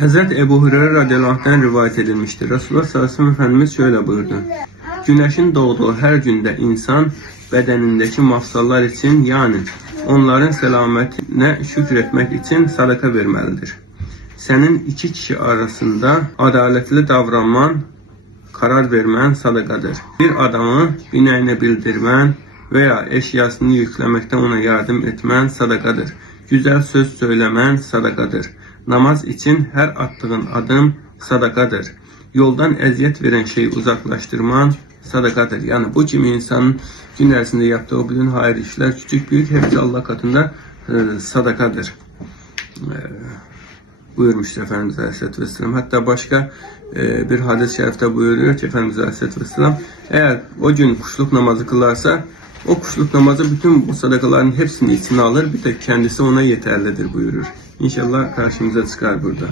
Hazreti Ebu Hureyre radıyallahu anh'tan rivayet edilmiştir. Resulullah sallallahu aleyhi ve sellem Efendimiz şöyle buyurdu. Güneşin doğduğu her günde insan bedenindeki mafsallar için, yani onların selametine şükretmek için sadaka vermelidir. Senin iki kişi arasında adaletli davranman, karar vermen sadakadır. Bir adamı binayına bildirmen veya eşyasını yüklemekte ona yardım etmen sadakadır. Güzel söz söylemen sadakadır. Namaz için her attığın adım sadakadır. Yoldan eziyet veren şeyi uzaklaştırman sadakadır. Yani bu kimi insanın gün içerisinde yaptığı bütün hayır işler, küçük büyük, hepsi Allah katında sadakadır. Buyurmuştur Efendimiz Aleyhisselatü Vesselam. Hatta başka bir hadis-i şerifte buyuruyor ki Efendimiz Aleyhisselatü Vesselam, eğer o gün kuşluk namazı kılarsa, o kuşluk namazı bütün bu sadakaların hepsini içine alır, bir tek kendisi ona yeterlidir buyurur. İnşallah karşımıza çıkar burada.